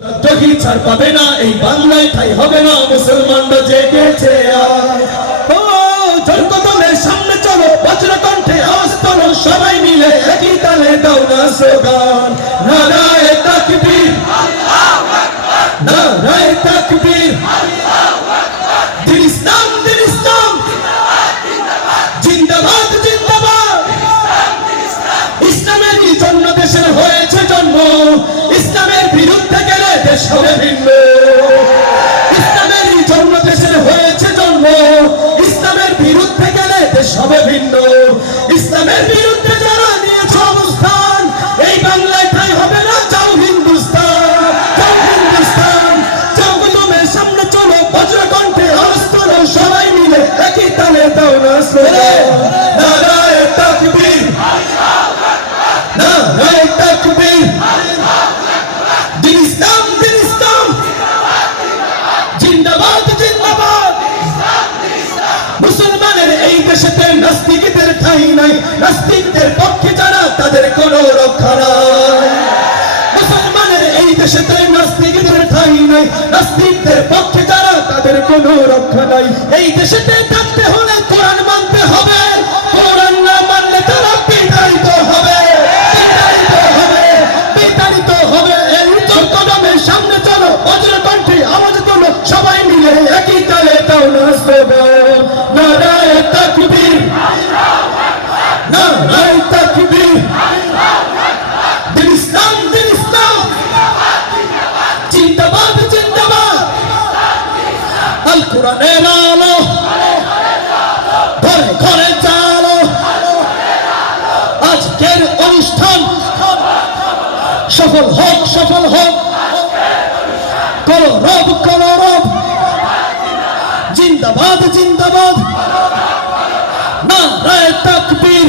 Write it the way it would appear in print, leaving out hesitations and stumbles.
যদি ছাড় পাবে না এই বাংলায় ঠাই হবে না মুসলমানরা জেগেছে ও জনকদমের সামনে চলো বজ্র কণ্ঠে আওয়াজ তোলো সবাই মিলে একই তালে দাও না স্লোগান নারায়ে তাকবীর আল্লাহু আকবার নারায়ে তাকবীর আল্লাহু আকবার দিন ইসলাম জিন্দাবাদ জিন্দাবাদ ইসলামের জন্য দেশের হয়েছে জন্ম ইসলামের বিরুদ্ধে গেলে দেশ হবে ভিন্ন ইসলামের জন্য দেশের হয়েছে জন্ম ইসলামের বিরুদ্ধে গেলে দেশ হবে ভিন্ন ইসলামের বিরুদ্ধে যারা নিয়েছে অবস্থান এই বাংলায় ঠাই হবে না যাও হিন্দুস্তান যাও কদমের সামনে চলো বজ্র কণ্ঠে আওয়াজ তোলো সবাই মিলে একই তালে দাও না স্লোগান নারায়ে তাকবীর আল্লাহু আকবার নারায়ে তাকবীর দিন ইসলাম জিন্দাবাদ জিন্দাবাদ মুসলমানের এই দেশেতে নাস্তিকদের ঠাঁই নাই নাস্তিকদের পক্ষে যারা তাদের কোনো রক্ষা নাই মুসলমানের এই দেশেতে নাস্তিকদের ঠাঁই নাই নাস্তিকদের পক্ষে যারা তাদের কোনো রক্ষা নাই এই দেশেতে থাকতে হলে কোরআন মানতে হবে কোরআন না মানলে তারা বিতাড়িত হবে এই কদমের সামনে চলো বজ্র কণ্ঠে আওয়াজ তোলো সবাই মিলে একই তালে দাও না স্লোগান নারায়ে তাকবীর আল্লাহু আকবার নারায়ে তাকবীর আল্লাহু আকবার দিন ইসলাম জিন্দাবাদ আল কোরআনের আলো ঘরে ঘরে চালো আজকের অনুষ্ঠান সফল হোক করো রব জিন্দাবাদ নারায়ে তাকবীর